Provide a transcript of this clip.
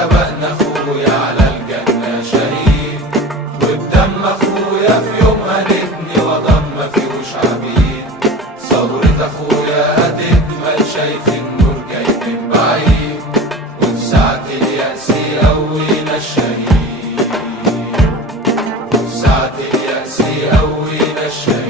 سبقنا اخويا على الجنة شهيد، وبدم اخويا في يوم هنبني وطن ما فيهوش عبيد. ثورة اخويا هتكمل شايف النور جاي من بعيد، وفي ساعة اليأس يقوينا الشهيد، وفي ساعة اليأس يقوينا الشهيد.